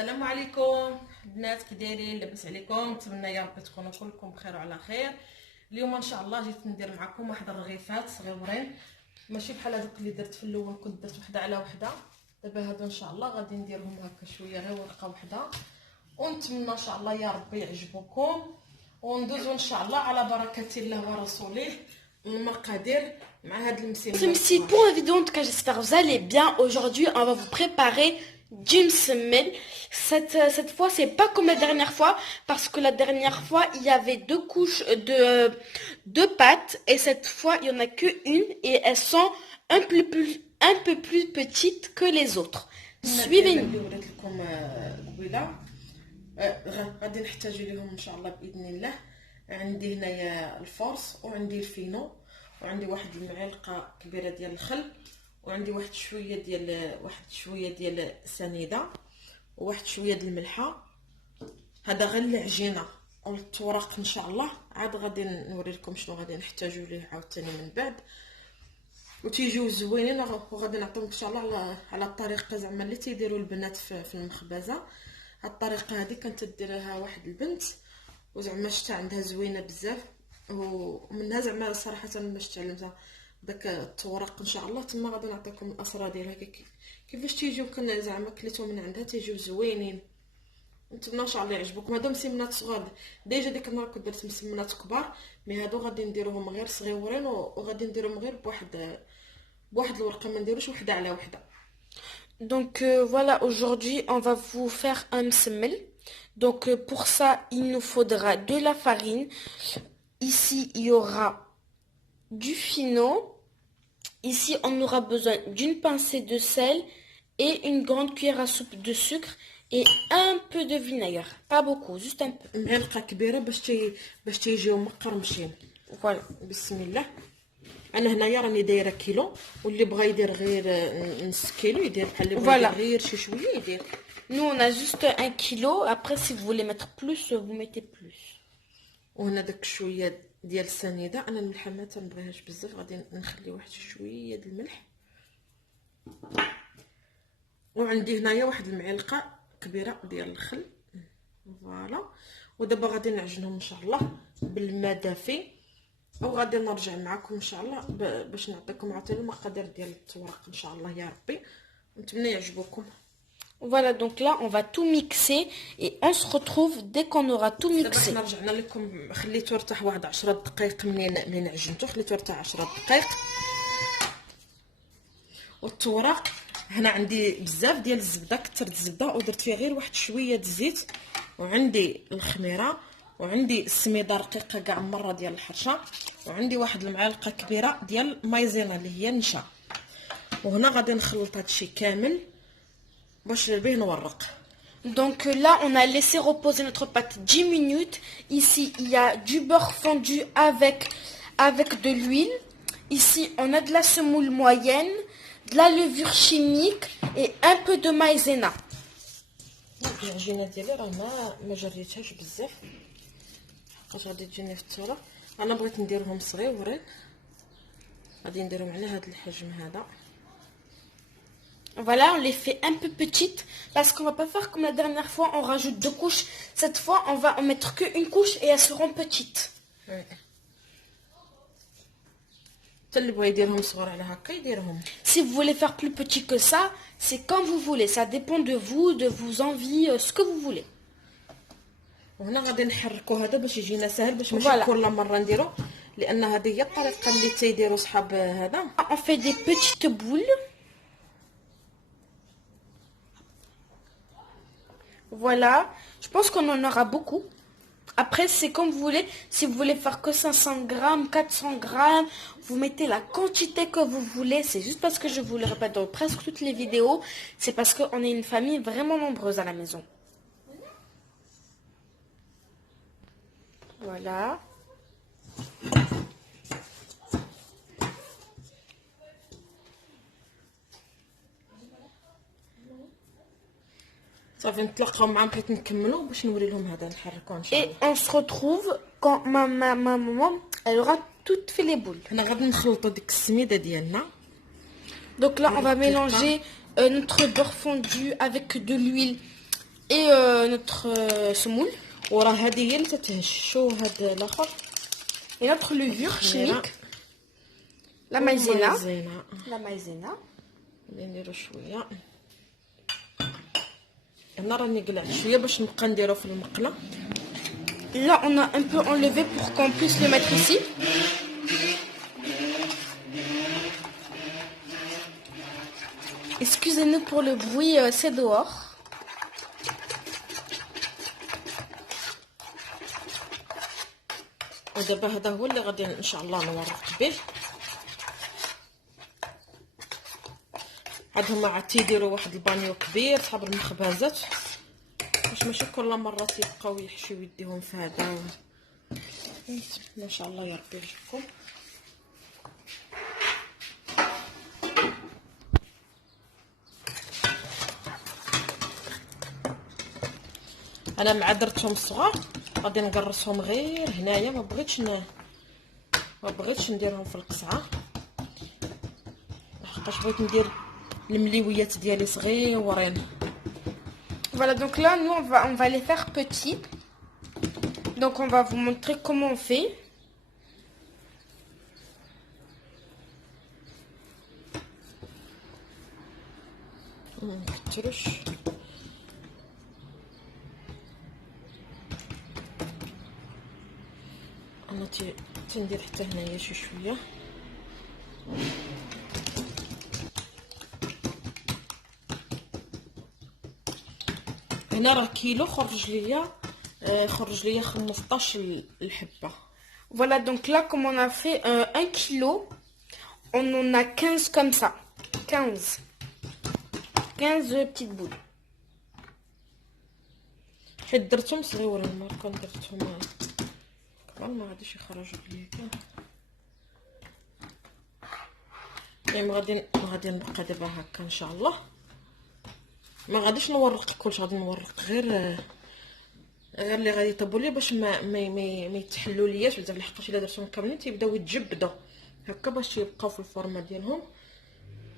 السلام عليكم البنات، كي دايرين؟ لاباس عليكم؟ نتمنى يا رب تكونوا كلكم بخير وعلى خير. اليوم ان شاء الله جيت ندير معكم واحد الرغيفات صغيورين، ماشي بحال هذوك اللي درت في الاول، كنت درت وحده على وحده. دابا هادو ان شاء الله غادي نديرهم هكا شويه غير ورقه وحده، ونتمنى ان شاء الله يا ربي يعجبوكم. وندوزو ان شاء الله على بركه الله ورسوله المقادير مع هاد المسيمات. C'est pour la vidéo, en tout cas j'espère que vous allez bien. Aujourd'hui on va vous préparer d'une semaine. Cette fois c'est pas comme la dernière fois, parce que la dernière fois il y avait deux couches de pâtes, et cette fois il y en a que une, et elles sont un peu plus petites que les autres. Suivez-nous. غادي نحتاجو ليهم ان شاء الله باذن الله. عندي هنايا الفورس، وعندي الفينو، وعندي واحد المعلقه كبيره ديال الخل، وعندي واحد شويه ديال سنيده، وواحد شويه ديال الملحه. هذا غير العجينه والتوراق ان شاء الله. عاد غادي نوري لكم شنو غادي نحتاجو ليه عاوتاني من بعد، وتيجيو زوينين. وغادي نعطيكم ان شاء الله على الطريقه زعما اللي تيديروا البنات في المخبزه. هاد الطريقه هذه كانت تديرها واحد البنت، وزعما شتا عندها زوينه بزاف، ومنها زعما صراحه باش تعلمتها داك التوراق ان شاء الله. تما غادي نعطيكم الاسرار ديالها كيفاش تيجيو. كنا زعما كليتهم من عندها تيجيو زوينين. نتمنى ان شاء الله يعجبكم. هادو مسمنات صغار، ديجا ديك المره كنت درت مسمنات كبار، مي هادو غادي نديروهم غير صغيورين، وغادي نديرهم غير بواحد الورقه، ما نديروش وحده على وحده. Donc voilà, aujourd'hui on va vous faire un msemmel. Donc pour ça il nous faudra de la farine. Ici il y aura du fino. Ici on aura besoin d'une pincée de sel et une grande cuillère à soupe de sucre et un peu de vinaigre. Pas beaucoup, juste un peu. معلقه كبيره باش تيجيو مقرمشين. Voilà. بسم الله. انا هنايا راني دايره كيلو، واللي بغى يدير غير نص كيلو يدير، بحال اللي بغى يدير غير شي شويه يدير. Nous on a juste 1 kilo. Après si vous voulez mettre plus, vous mettez plus. وهنا داك شويه ديال السنيده. انا الملحه ما تنبغيهاش بزاف، غادي نخلي واحد شويه د الملح. وعندي هنايا واحد المعلقه كبيره ديال الخل. فوالا. ودابا غادي نعجنهم ان شاء الله بالماء دافي، وغادي نرجع معكم ان شاء الله باش نعطيكم عاوتاني المقادير ديال التوراق ان شاء الله يا ربي. نتمنى يعجبوكم. Voilà, donc là on va tout mixer et on se retrouve dès qu'on aura tout دابا mixé. حنا رجعنا لكم. خليته يرتاح واحد 10 دقائق منين عجنته، خليته يرتاح 10 دقائق. والتوراق هنا عندي بزاف ديال الزبده، كثرت الزبده ودرت فيها غير واحد شويه د الزيت، وعندي الخميره، وعندي السميده رقيقه كاع مره ديال الحرشه، وعندي واحد المعلقه كبيره ديال مايزينا اللي هي النشا. وهنا غادي نخلط هادشي كامل باش بيه نورق. Donc là on a laissé reposer notre pâte 10 minutes. Ici il y a du beurre fondu avec de l'huile. Ici on a de la semoule moyenne, de la levure chimique et un peu de maïzena. العجينه ديالي راه ما جريتهاش بزاف، حقاش غادي تجيني في التوراق. انا بغيت نديرهم صغيورين، غادي نديرهم على هذا الحجم هذا. Voilà, on les fait un peu petites parce qu'on va pas faire comme la dernière fois, on rajoute 2 couches. Cette fois on va en mettre qu'une couche et elles seront petites. اللي بغى يديرهم صغار على هكا يديرهم. Si vous voulez faire plus petit que ça, c'est comme vous voulez, ça dépend de vous, de vos envies, ce que vous voulez. وهنا غادي نحركو هذا باش يجينا سهل، باش ماشي كل مره نديرو، لان هذه هي الطريقه اللي تيديروا صحاب هذا. On fait des petites boules. Voilà, je pense qu'on en aura beaucoup. Après, c'est comme vous voulez. Si vous voulez faire que 500 grammes, 400 grammes, vous mettez la quantité que vous voulez. C'est juste parce que je vous le répète dans presque toutes les vidéos. C'est parce qu'on est une famille vraiment nombreuse à la maison. Voilà. صافي نتلاقاو معاهم حيت نكملوا باش نوري لهم هذا نحركوه ان شاء Et الله. on se retrouve quand ma maman, elle aura toutes fait les boules. حنا غادي نخلطوا ديك السميده ديالنا. Donc là, on va mélanger notre beurre fondu avec de l'huile et notre semoule. وراه هذه هي اللي تتهش. شو هذا الاخر Et notre levure chimique. La maïzena. La maïzena. نديرو شويه. انا راني قلعت شويه باش نبقى نديرو في المقله. Là, on a un peu enlevé pour qu'on puisse le mettre ici. Excusez-nous pour le bruit, c'est dehors. ودابا هذا هو اللي غادي ان شاء الله نورق به. عاد هما عاد تيديروا واحد البانيو كبير صحاب المخبزات باش ماشي كل مره تيبقاو يحشيو يديهم في هذا. ما شاء الله يا ربي يرزقكم. انا مع درتهم صغار غادي نقرصهم غير هنايا. ما بغيتش نديرهم في القصعه لحقاش بغيت ندير المليويات ديالي صغيورين. Voilà, donc là, nous, on va les faire petits. Donc, on va vous montrer comment on fait. نكترش. انا تندير حتى هنايا شي شويه. هنا راه كيلو خرج ليا 15 الحبه. Voilà, donc là, comme on a fait 1 kilo, on en a 15 comme ça. 15 petites boules. حيت درتهم صغيورين ما كان درتهم كبار ما غاديش يخرجوا ليا كاع. يعني غادي نبقى دابا هكا ان شاء الله. ما غاديش نورق كلشي، غادي نورق غير اللي غادي يطيبوا لي باش ما يتحلوا لياش بزاف، لحقاش الا درتهم كاملين تيبداو يتجبدوا هكا باش يبقاو في الفورمه ديالهم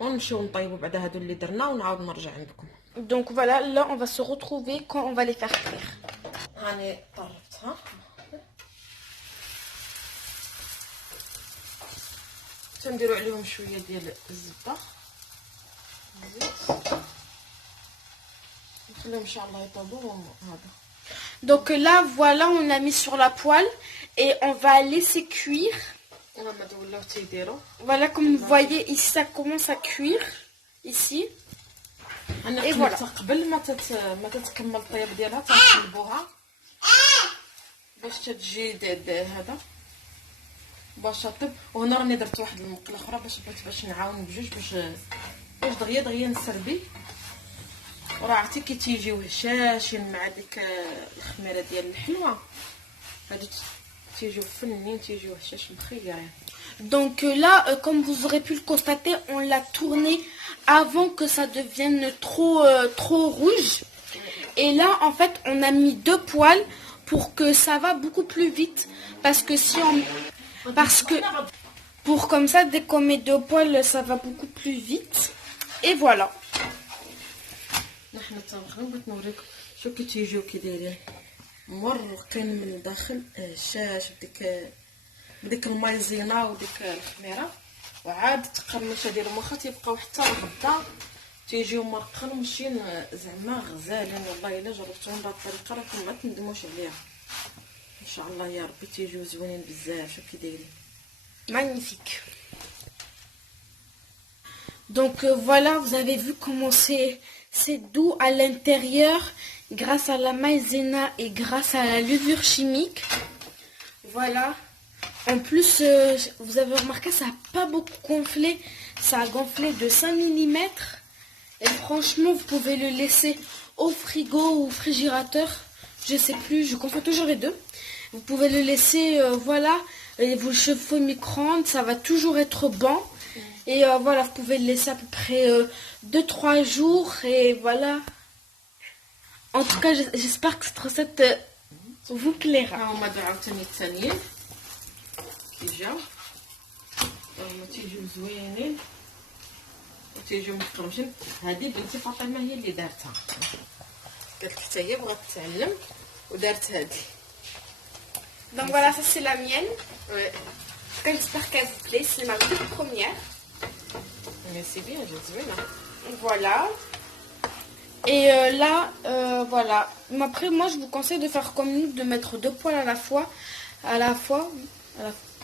ونمشيو نطيبوا بعد هادو اللي درنا ونعاود نرجع عندكم. Donc voilà, là on va se retrouver quand on va les faire cuire. راني طربتها. تنديروا عليهم شويه ديال الزبده زيت نخليهم ان شاء الله يطيبوا. هذا Donc là voilà, on a mis sur la poêle et on va laisser cuire. Voilà, comme vous voyez ici ça commence à cuire ici. Et voilà. قبل ما تتكمل الطياب ديالها تنقلبوها باش تجي هذا باش طيب. وهنا راني درت واحد المقله اخرى باش نعاون بجوج باش دغيا نسربي. وراه عرفتي كي تيجيو هشاشين مع ديك الخميره ديال الحلوه هادو تيجيو فنين، تيجيو هشاش مخيرين. Donc là, comme vous aurez pu le constater, on l'a tourné avant que ça devienne trop rouge. Et là, en fait, on a mis 2 poêles pour que ça va beaucoup plus vite. Parce que pour comme ça, dès qu'on met 2 poêles, ça va beaucoup plus vite. Et voilà. نحن طابخين بغيت نوريكم شو كي تيجيو كي دايرين مرقين من الداخل هشاش بديك المايزينا وديك الخميره، وعاد تقرمش ديالهم واخا تيبقاو حتى الغدا تيجيو مرقين ومشين زعما غزالين. والله الا جربتهم بهذه الطريقه راكم ما تندموش عليها ان شاء الله يا ربي. تيجيو زوينين بزاف. شوف كي دايرين Magnifique. Donc voilà, vous avez vu comment c'est doux à l'intérieur grâce à la maïzena et grâce à la levure chimique. Voilà. En plus, vous avez remarqué, ça n'a pas beaucoup gonflé. Ça a gonflé de 5 mm. Et franchement, vous pouvez le laisser au frigo ou au frigérateur. Je sais plus, je confonds toujours les deux. Vous pouvez le laisser, voilà, et vous le chauffez au micro-ondes, ça va toujours être bon. Et voilà, vous pouvez le laisser à peu près 2-3 jours. Et voilà. En tout cas, j'espère que cette recette vous plaira. تيجيو هما تيجيو زوينين وتيجيو مقرمشين. هذه بنتي فاطمه هي اللي دارتها. قالت حتى هي بغات تتعلم ودارت هذه. Donc voilà, ça c'est la mienne. وي J'espère qu'elle vous plaît. C'est ma toute première. مي سي بيان جات زوينه. Voilà. Et là, voilà. Mais après, moi, je vous conseille de faire comme nous, de mettre 2 poils à la fois.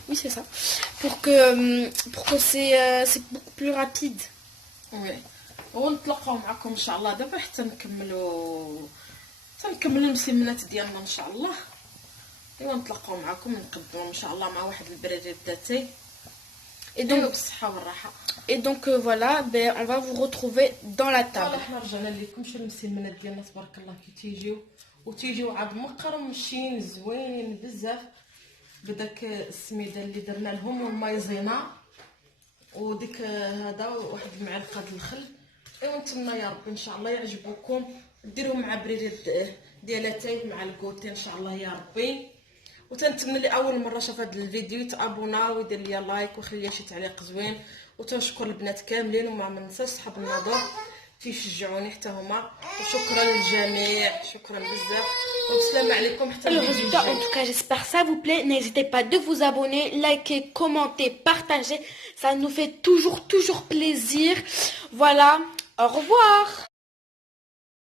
Oui, c'est ça. Pour que c'est beaucoup plus rapide. وي ونتلاقاو معكم ان شاء الله دابا حتى نكملوا المسمنات ديالنا ان شاء الله. ايوا نتلاقاو معكم نقدموا ان شاء الله مع واحد البريد داتي. Et donc, بالصحه والراحه. voilà, ben, on va vous retrouver dans la table. صراحه حنا رجعنا لكم شي المسمنات ديالنا تبارك الله كي تيجيو عاد مقرمشين زوينين بزاف بداك السميده اللي درنا لهم والمايزينا وديك هذا واحد المعلقه د الخل. ايوا نتمنى يا ربي ان شاء الله يعجبوكم ديروه مع بريد ديالاتاي مع الكوتي ان شاء الله يا ربي. وتنتمنى اللي اول مره شاف هذا الفيديو يتابونا ويدير لي لايك ويخلي شي تعليق زوين. وتنشكر البنات كاملين وما ننساش صحاب النظر تيشجعوني حتى هما. وشكرا للجميع شكرا بزاف والسلام عليكم حتى Le الفيديو résultat, en الجاي. tout cas, j'espère que ça vous plaît. N'hésitez pas de vous abonner, liker, commenter, partager. Ça nous fait toujours plaisir. Voilà, au revoir.